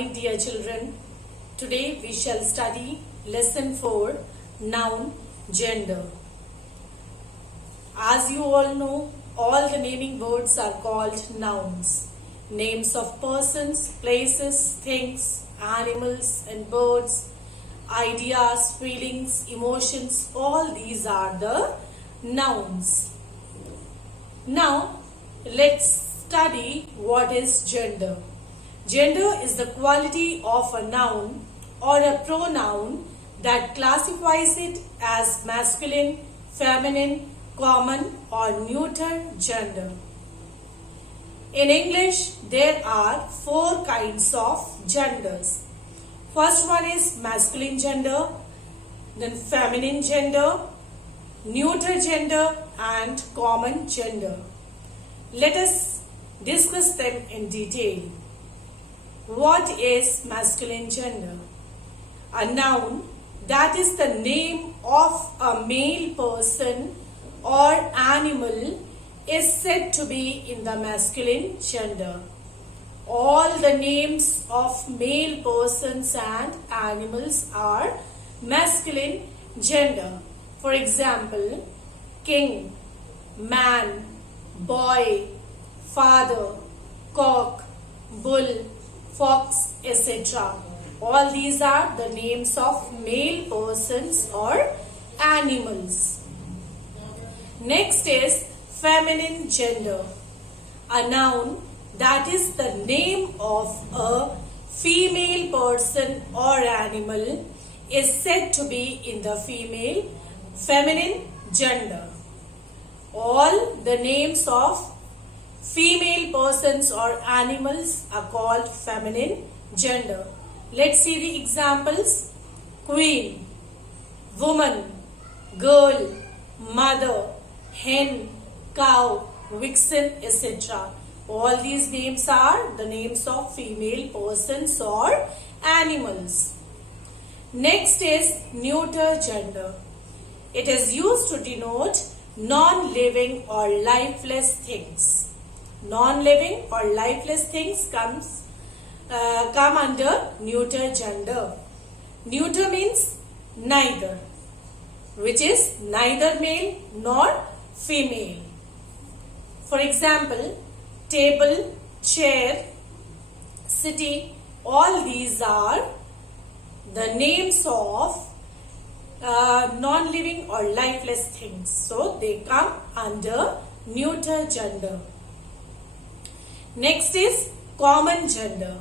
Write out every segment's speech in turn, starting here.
morning, dear children. Today we shall study lesson 4, noun, gender. As you all know, all the naming words are called nouns. Names of persons, places, things, animals and birds, ideas, feelings, emotions, all these are the nouns. Now, let's study what is gender. Gender is the quality of a noun or a pronoun that classifies it as masculine, feminine, common or neuter gender. In English, there are 4 kinds of genders. First one is masculine gender, then feminine gender, neuter gender and common gender. Let us discuss them in detail. What is masculine gender? A noun that is the name of a male person or animal is said to be in the masculine gender. All the names of male persons and animals are masculine gender. For example, king, man, boy, father, cock, bull, fox, etc. All these are the names of male persons or animals. Next is feminine gender. A noun that is the name of a female person or animal is said to be in the feminine gender. All the names of female persons or animals are called feminine gender. Let's see the examples. Queen, woman, girl, mother, hen, cow, vixen, etc. All these names are the names of female persons or animals. Next is neuter gender. It is used to denote non-living or lifeless things. Non-living or lifeless things come under neuter gender. Neuter means neither, which is neither male nor female. For example, table, chair, city, all these are the names of non-living or lifeless things. So, they come under neuter gender. Next is common gender.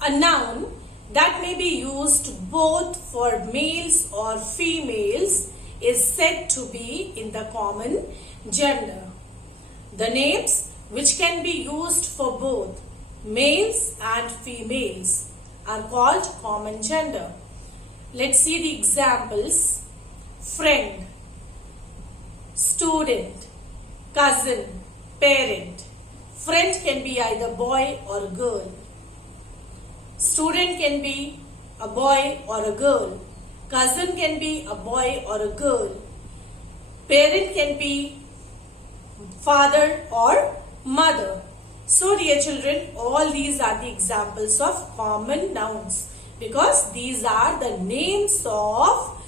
A noun that may be used both for males or females is said to be in the common gender. The names which can be used for both males and females are called common gender. Let's see the examples. Friend, student, cousin, parent. Friend can be either boy or girl. Student can be a boy or a girl. Cousin can be a boy or a girl. Parent can be father or mother. So, dear children, all these are the examples of common nouns because these are the names of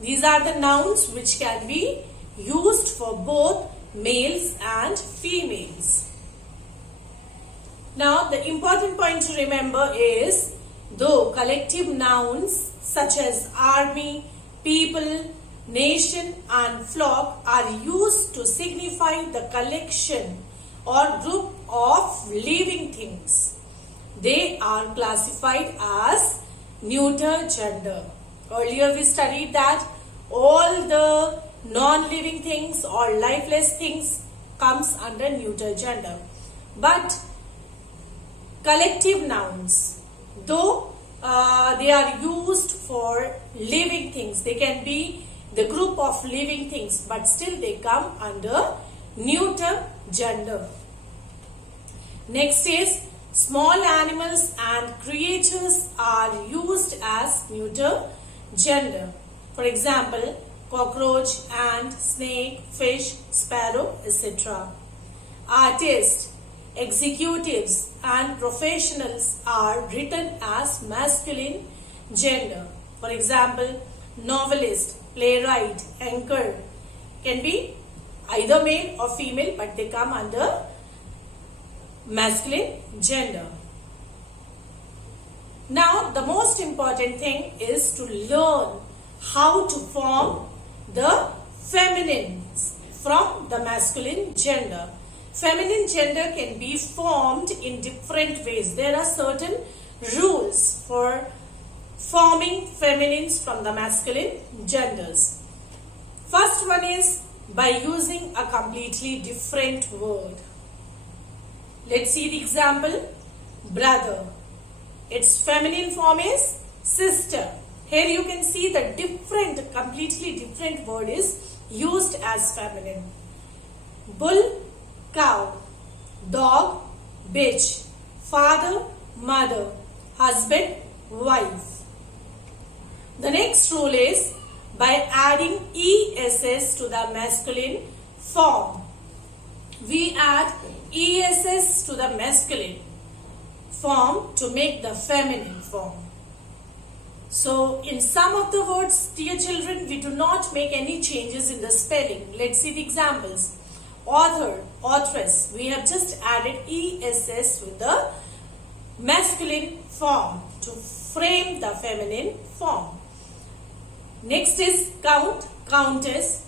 these are the nouns which can be used for both males and females. Now, the important point to remember is, though collective nouns such as army, people, nation and flock are used to signify the collection or group of living things, they are classified as neuter gender. Earlier we studied that all the non-living things or lifeless things comes under neuter gender. But collective nouns, though they are used for living things, they can be the group of living things, but still they come under neuter gender. Next is small animals and creatures are used as neuter gender. For example, cockroach, ant, snake, fish, sparrow, etc. Artist, executives and professionals are written as masculine gender. For example, novelist, playwright, anchor can be either male or female, but they come under masculine gender. Now, the most important thing is to learn how to form the feminines from the masculine gender. Feminine gender can be formed in different ways. There are certain rules for forming feminines from the masculine genders. First one is by using a completely different word. Let's see the example. Brother. Its feminine form is sister. Here you can see the completely different word is used as feminine. Bull, cow. Dog, bitch. Father, mother. Husband, wife. The next rule is by adding ESS to the masculine form. We add ESS to the masculine form to make the feminine form. So, in some of the words, dear children, we do not make any changes in the spelling. Let's see the examples. Author, authoress, we have just added ESS with the masculine form to frame the feminine form. Next is count, countess,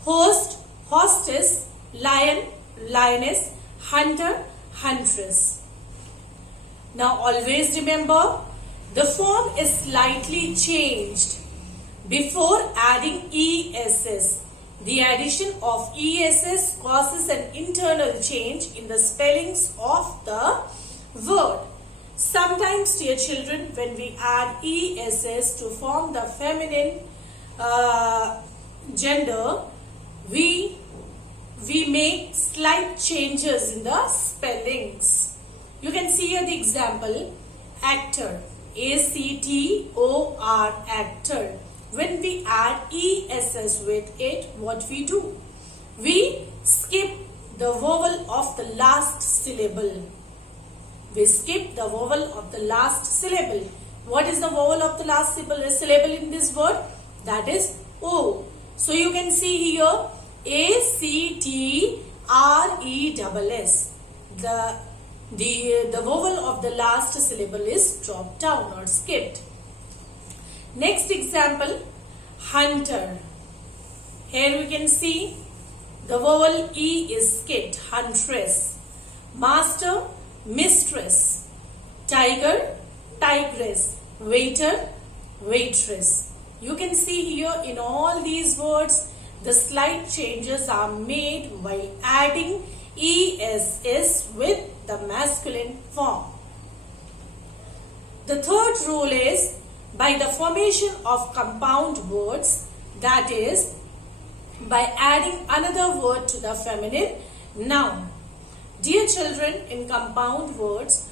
host, hostess, lion, lioness, hunter, huntress. Now always remember, the form is slightly changed before adding ESS. The addition of ESS causes an internal change in the spellings of the word. Sometimes, dear children, when we add ESS to form the feminine gender, we make slight changes in the spellings. You can see here the example, actor, A-C-T-O-R, actor. When we add ESS with it, what we do? We skip the vowel of the last syllable. We skip the vowel of the last syllable. What is the vowel of the last syllable in this word? That is O. So you can see here A-C-T-R-E-S-S. The vowel of the last syllable is dropped down or skipped. Next example, hunter. Here we can see the vowel E is skipped, huntress. Master, mistress. Tiger, tigress. Waiter, waitress. You can see here in all these words, the slight changes are made while adding ESS with the masculine form. The third rule is by the formation of compound words, that is by adding another word to the feminine noun. Dear children, in compound words,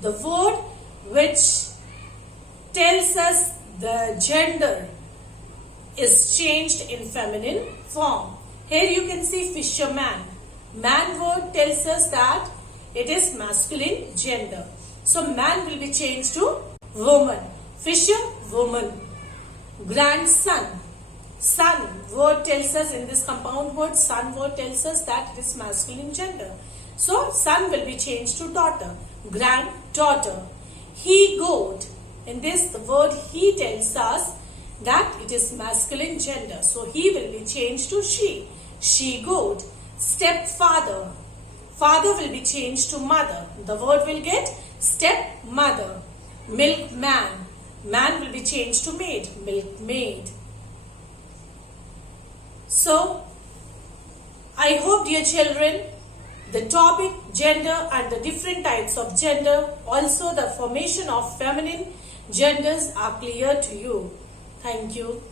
the word which tells us the gender is changed in feminine form. Here you can see fisherman. Man word tells us that it is masculine gender. So man will be changed to woman. Fisher, woman. Grandson. Son word tells us in this compound word, son word tells us that it is masculine gender. So son will be changed to daughter. Granddaughter. He goat. In this the word he tells us that it is masculine gender. So he will be changed to she. She goat. Stepfather. Father will be changed to mother. The word will get stepmother. Milkman. Man will be changed to maid. Milkmaid. So, I hope, dear children, the topic gender and the different types of gender, also the formation of feminine genders are clear to you. Thank you.